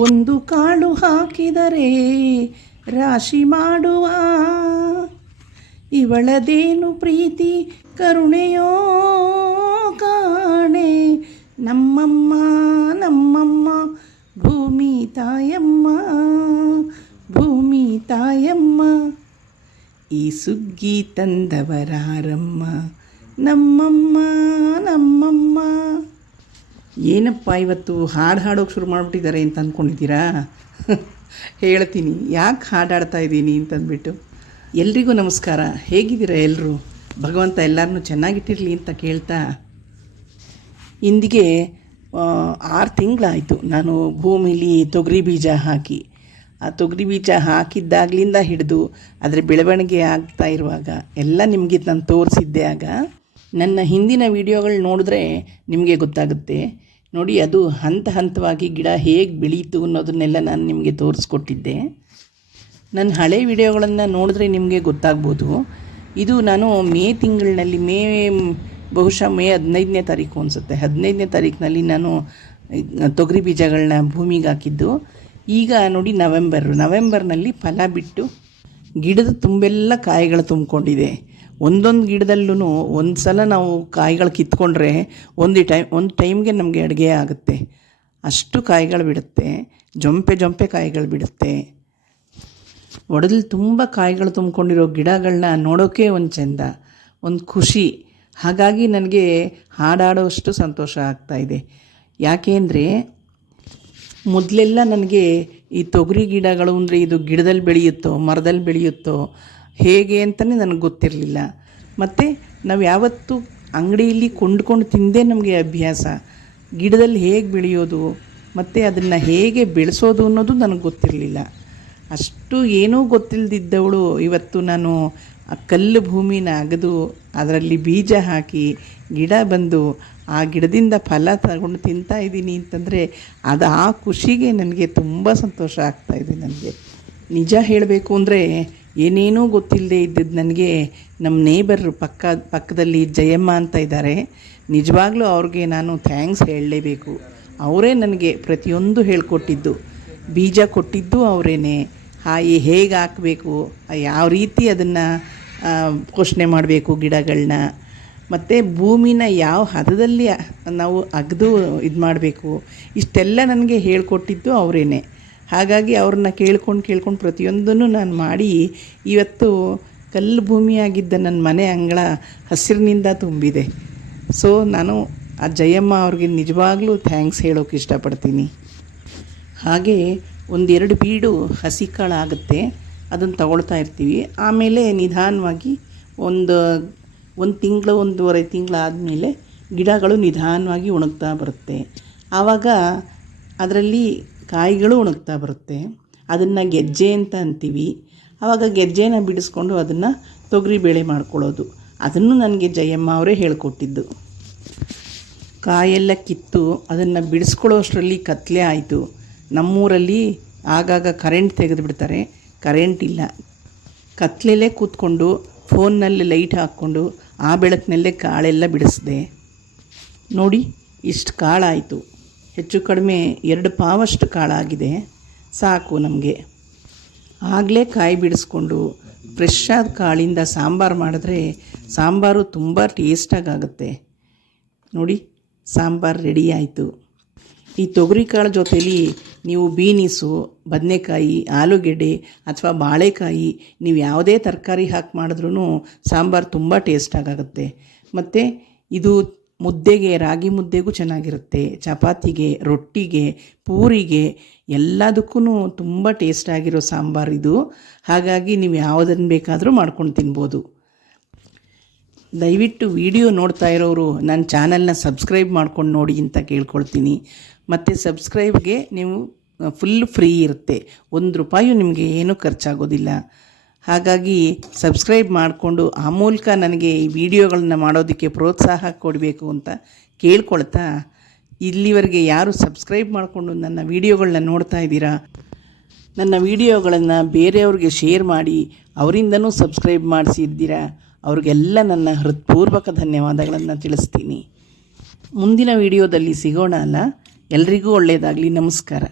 ಒಂದು ಕಾಳು ಹಾಕಿದರೆ ರಾಶಿ ಮಾಡುವ ಇವಳದೇನು ಪ್ರೀತಿ ಕರುಣೆಯೋ ಕಾಣೆ. ನಮ್ಮಮ್ಮ ನಮ್ಮಮ್ಮ ಭೂಮಿ ತಾಯಮ್ಮ, ಭೂಮಿ ತಾಯಮ್ಮ. ಈ ಸುಗ್ಗಿ ತಂದವರಾರಮ್ಮ, ನಮ್ಮಮ್ಮ ನಮ್ಮಮ್ಮ. ಏನಪ್ಪ ಇವತ್ತು ಹಾಡು ಹಾಡೋಕ್ಕೆ ಶುರು ಮಾಡಿಬಿಟ್ಟಿದ್ದಾರೆ ಅಂತ ಅಂದ್ಕೊಂಡಿದ್ದೀರಾ? ಹೇಳ್ತೀನಿ ಯಾಕೆ ಹಾಡಾಡ್ತಾ ಇದ್ದೀನಿ ಅಂತಂದ್ಬಿಟ್ಟು. ಎಲ್ರಿಗೂ ನಮಸ್ಕಾರ. ಹೇಗಿದ್ದೀರಾ ಎಲ್ಲರೂ? ಭಗವಂತ ಎಲ್ಲರನ್ನೂ ಚೆನ್ನಾಗಿಟ್ಟಿರಲಿ ಅಂತ ಕೇಳ್ತಾ, ಇಂದಿಗೆ 6 ತಿಂಗಳಾಯಿತು ನಾನು ಭೂಮಿಲಿ ತೊಗರಿ ಬೀಜ ಹಾಕಿ. ಆ ತೊಗರಿ ಬೀಜ ಹಾಕಿದ್ದಾಗಲಿಂದ ಹಿಡಿದು ಅದರ ಬೆಳವಣಿಗೆ ಆಗ್ತಾ ಇರುವಾಗ ಎಲ್ಲ ನಿಮಗೆ ನಾನು ತೋರಿಸಿದ್ದೆ. ಆಗ ನನ್ನ ಹಿಂದಿನ ವಿಡಿಯೋಗಳು ನೋಡಿದ್ರೆ ನಿಮಗೆ ಗೊತ್ತಾಗುತ್ತೆ ನೋಡಿ. ಅದು ಹಂತ ಹಂತವಾಗಿ ಗಿಡ ಹೇಗೆ ಬೆಳೀತು ಅನ್ನೋದನ್ನೆಲ್ಲ ನಾನು ನಿಮಗೆ ತೋರಿಸ್ಕೊಟ್ಟಿದ್ದೆ. ನನ್ನ ಹಳೆ ವಿಡಿಯೋಗಳನ್ನು ನೋಡಿದ್ರೆ ನಿಮಗೆ ಗೊತ್ತಾಗ್ಬೋದು. ಇದು ನಾನು ಮೇ ತಿಂಗಳಿನಲ್ಲಿ ಬಹುಶಃ ಮೇ 15ನೇ ತಾರೀಕು ಅನಿಸುತ್ತೆ, 15ನೇ ತಾರೀಕಿನಲ್ಲಿ ನಾನು ತೊಗರಿ ಬೀಜಗಳನ್ನ ಭೂಮಿಗೆ ಹಾಕಿದ್ದು. ಈಗ ನೋಡಿ ನವೆಂಬರ್ನಲ್ಲಿ ಫಲ ಬಿಟ್ಟು ಗಿಡದ ತುಂಬೆಲ್ಲ ಕಾಯಿಗಳು ತುಂಬಿಕೊಂಡಿದೆ. ಒಂದೊಂದು ಗಿಡದಲ್ಲೂ ಒಂದು ಸಲ ನಾವು ಕಾಯಿಗಳು ಕಿತ್ಕೊಂಡ್ರೆ ಒಂದು ಟೈಮ್ಗೆ ನಮಗೆ ಅಡುಗೆ ಆಗುತ್ತೆ, ಅಷ್ಟು ಕಾಯಿಗಳು ಬಿಡುತ್ತೆ. ಜೊಂಪೆ ಕಾಯಿಗಳು ಬಿಡುತ್ತೆ. ಒಡದಲ್ಲಿ ತುಂಬ ಕಾಯಿಗಳು ತುಂಬಿಕೊಂಡಿರೋ ಗಿಡಗಳನ್ನ ನೋಡೋಕ್ಕೆ ಒಂದು ಚೆಂದ, ಒಂದು ಖುಷಿ. ಹಾಗಾಗಿ ನನಗೆ ಹಾಡಾಡೋಷ್ಟು ಸಂತೋಷ ಆಗ್ತಾಯಿದೆ. ಯಾಕೆ ಅಂದರೆ ಮೊದಲೆಲ್ಲ ನನಗೆ ಈ ತೊಗರಿ ಗಿಡಗಳು ಅಂದರೆ ಇದು ಗಿಡದಲ್ಲಿ ಬೆಳೆಯುತ್ತೋ ಮರದಲ್ಲಿ ಬೆಳೆಯುತ್ತೋ ಹೇಗೆ ಅಂತಲೇ ನನಗೆ ಗೊತ್ತಿರಲಿಲ್ಲ. ಮತ್ತು ನಾವು ಯಾವತ್ತೂ ಅಂಗಡಿಯಲ್ಲಿ ಕೊಂಡ್ಕೊಂಡು ತಿಂದೇ ನಮಗೆ ಅಭ್ಯಾಸ. ಗಿಡದಲ್ಲಿ ಹೇಗೆ ಬೆಳೆಯೋದು ಮತ್ತು ಅದನ್ನು ಹೇಗೆ ಬೆಳೆಸೋದು ಅನ್ನೋದು ನನಗೆ ಗೊತ್ತಿರಲಿಲ್ಲ. ಅಷ್ಟು ಏನೂ ಗೊತ್ತಿಲ್ಲದಿದ್ದವಳು ಇವತ್ತು ನಾನು ಆ ಕಲ್ಲು ಭೂಮಿನ ಅಗೆದು ಅದರಲ್ಲಿ ಬೀಜ ಹಾಕಿ ಗಿಡ ಬಂದು ಆ ಗಿಡದಿಂದ ಫಲ ತಗೊಂಡು ತಿಂತಾಯಿದ್ದೀನಿ ಅಂತಂದರೆ ಅದು ಆ ಖುಷಿಗೆ ನನಗೆ ತುಂಬ ಸಂತೋಷ ಆಗ್ತಾಯಿದೆ. ನನಗೆ ನಿಜ ಹೇಳಬೇಕು ಅಂದರೆ ಏನೇನೂ ಗೊತ್ತಿಲ್ಲದೆ ಇದ್ದದ್ದು ನನಗೆ ನಮ್ಮ ನೇಬರು ಪಕ್ಕದಲ್ಲಿ ಜಯಮ್ಮ ಅಂತ ಇದ್ದಾರೆ. ನಿಜವಾಗ್ಲೂ ಅವ್ರಿಗೆ ನಾನು ಥ್ಯಾಂಕ್ಸ್ ಹೇಳಲೇಬೇಕು. ಅವರೇ ನನಗೆ ಪ್ರತಿಯೊಂದು ಹೇಳಿಕೊಟ್ಟಿದ್ದು, ಬೀಜ ಕೊಟ್ಟಿದ್ದು ಅವರೇನೆ. ಹೇಗೆ ಹಾಕಬೇಕು, ಯಾವ ರೀತಿ ಅದನ್ನು ಪೋಷಣೆ ಮಾಡಬೇಕು ಗಿಡಗಳನ್ನ, ಮತ್ತು ಭೂಮಿನ ಯಾವ ಹದದಲ್ಲಿ ನಾವು ಅಗೆದು ಇದು ಮಾಡಬೇಕು, ಇಷ್ಟೆಲ್ಲ ನನಗೆ ಹೇಳಿಕೊಟ್ಟಿದ್ದು ಅವರೇನೆ. ಹಾಗಾಗಿ ಅವ್ರನ್ನ ಕೇಳ್ಕೊಂಡು ಪ್ರತಿಯೊಂದನ್ನು ನಾನು ಮಾಡಿ ಇವತ್ತು ಕಲ್ಲು ಭೂಮಿಯಾಗಿದ್ದ ನನ್ನ ಮನೆ ಅಂಗಳ ಹಸಿರಿನಿಂದ ತುಂಬಿದೆ. ಸೊ ನಾನು ಆ ಜಯಮ್ಮ ಅವ್ರಿಗೆ ನಿಜವಾಗ್ಲೂ ಥ್ಯಾಂಕ್ಸ್ ಹೇಳೋಕೆ ಇಷ್ಟಪಡ್ತೀನಿ. ಹಾಗೆ 1-2 ಬೀಡು ಹಸಿ ಕಾಳು ಆಗುತ್ತೆ, ಅದನ್ನು ತಗೊಳ್ತಾ ಇರ್ತೀವಿ. ಆಮೇಲೆ ನಿಧಾನವಾಗಿ ಒಂದು ತಿಂಗಳು 1.5 ತಿಂಗಳು ಆದಮೇಲೆ ಗಿಡಗಳು ನಿಧಾನವಾಗಿ ಒಣಗ್ತಾ ಬರುತ್ತೆ. ಆವಾಗ ಅದರಲ್ಲಿ ಕಾಯಿಗಳು ಒಣಗ್ತಾ ಬರುತ್ತೆ. ಅದನ್ನು ಗೆಜ್ಜೆ ಅಂತ ಅಂತೀವಿ. ಆವಾಗ ಗೆಜ್ಜೆನ ಬಿಡಿಸ್ಕೊಂಡು ಅದನ್ನು ತೊಗರಿ ಬೇಳೆ ಮಾಡ್ಕೊಳ್ಳೋದು, ಅದನ್ನು ನನಗೆ ಜಯಮ್ಮ ಅವರೇ ಹೇಳಿಕೊಟ್ಟಿದ್ದು. ಕಾಯೆಲ್ಲ ಕಿತ್ತು ಅದನ್ನು ಬಿಡಿಸ್ಕೊಳ್ಳೋ ಅಷ್ಟರಲ್ಲಿ ಕತ್ತಲೆ ಆಯಿತು. ನಮ್ಮೂರಲ್ಲಿ ಆಗಾಗ ಕರೆಂಟ್ ತೆಗೆದು ಬಿಡ್ತಾರೆ, ಕರೆಂಟ್ ಇಲ್ಲ. ಕತ್ತಲೆಲ್ಲೇ ಕೂತ್ಕೊಂಡು ಫೋನ್ನಲ್ಲಿ ಲೈಟ್ ಹಾಕ್ಕೊಂಡು ಆ ಬೆಳಕಿನಲ್ಲೇ ಕಾಳೆಲ್ಲ ಬಿಡಿಸಿದೆ. ನೋಡಿ ಇಷ್ಟು ಕಾಳಾಯಿತು, ಹೆಚ್ಚು ಕಡಿಮೆ 2 ಪಾವಷ್ಟು ಕಾಳಾಗಿದೆ, ಸಾಕು ನಮಗೆ. ಆಗಲೇ ಕಾಯಿ ಬಿಡಿಸ್ಕೊಂಡು ಫ್ರೆಶ್ ಆದ ಕಾಳಿಂದ ಸಾಂಬಾರು ಮಾಡಿದ್ರೆ ಸಾಂಬಾರು ತುಂಬ ಟೇಸ್ಟಾಗುತ್ತೆ. ನೋಡಿ ಸಾಂಬಾರು ರೆಡಿ ಆಯಿತು. ಈ ತೊಗರಿ ಕಾಳು ಜೊತೇಲಿ ನೀವು ಬೀನಿಸು, ಬದನೆಕಾಯಿ, ಆಲೂಗೆಡ್ಡೆ ಅಥವಾ ಬಾಳೆಕಾಯಿ ನೀವು ಯಾವುದೇ ತರಕಾರಿ ಹಾಕಿ ಮಾಡಿದ್ರೂ ಸಾಂಬಾರು ತುಂಬ ಟೇಸ್ಟಾಗುತ್ತೆ. ಮತ್ತು ಇದು ಮುದ್ದೆಗೆ, ರಾಗಿ ಮುದ್ದೆಗೂ ಚೆನ್ನಾಗಿರುತ್ತೆ, ಚಪಾತಿಗೆ, ರೊಟ್ಟಿಗೆ, ಪೂರಿಗೆ ಎಲ್ಲದಕ್ಕೂ ತುಂಬ ಟೇಸ್ಟಾಗಿರೋ ಸಾಂಬಾರು ಇದು. ಹಾಗಾಗಿ ನೀವು ಯಾವುದನ್ನು ಬೇಕಾದರೂ ಮಾಡ್ಕೊಂಡು ತಿನ್ಬೋದು. ದಯವಿಟ್ಟು ವಿಡಿಯೋ ನೋಡ್ತಾ ಇರೋರು ನನ್ನ ಚಾನಲ್ನ ಸಬ್ಸ್ಕ್ರೈಬ್ ಮಾಡ್ಕೊಂಡು ನೋಡಿ ಅಂತ ಕೇಳ್ಕೊಳ್ತೀನಿ. ಮತ್ತು ಸಬ್ಸ್ಕ್ರೈಬ್ಗೆ ನೀವು ಫುಲ್ ಫ್ರೀ ಇರುತ್ತೆ, ₹1 ನಿಮಗೆ ಏನೂ ಖರ್ಚಾಗೋದಿಲ್ಲ. ಹಾಗಾಗಿ ಸಬ್ಸ್ಕ್ರೈಬ್ ಮಾಡಿಕೊಂಡು ಆ ಮೂಲಕ ನನಗೆ ಈ ವಿಡಿಯೋಗಳನ್ನ ಮಾಡೋದಕ್ಕೆ ಪ್ರೋತ್ಸಾಹ ಕೊಡಬೇಕು ಅಂತ ಕೇಳ್ಕೊಳ್ತಾ, ಇಲ್ಲಿವರೆಗೆ ಯಾರು ಸಬ್ಸ್ಕ್ರೈಬ್ ಮಾಡಿಕೊಂಡು ನನ್ನ ವಿಡಿಯೋಗಳನ್ನ ನೋಡ್ತಾ ಇದ್ದೀರಾ, ನನ್ನ ವಿಡಿಯೋಗಳನ್ನು ಬೇರೆಯವ್ರಿಗೆ ಶೇರ್ ಮಾಡಿ ಅವರಿಂದನೂ ಸಬ್ಸ್ಕ್ರೈಬ್ ಮಾಡಿಸಿದ್ದೀರಾ, ಅವ್ರಿಗೆಲ್ಲ ನನ್ನ ಹೃತ್ಪೂರ್ವಕ ಧನ್ಯವಾದಗಳನ್ನು ತಿಳಿಸ್ತೀನಿ. ಮುಂದಿನ ವಿಡಿಯೋದಲ್ಲಿ ಸಿಗೋಣ ಅಲ್ಲ. ಎಲ್ರಿಗೂ ಒಳ್ಳೆಯದಾಗಲಿ. ನಮಸ್ಕಾರ.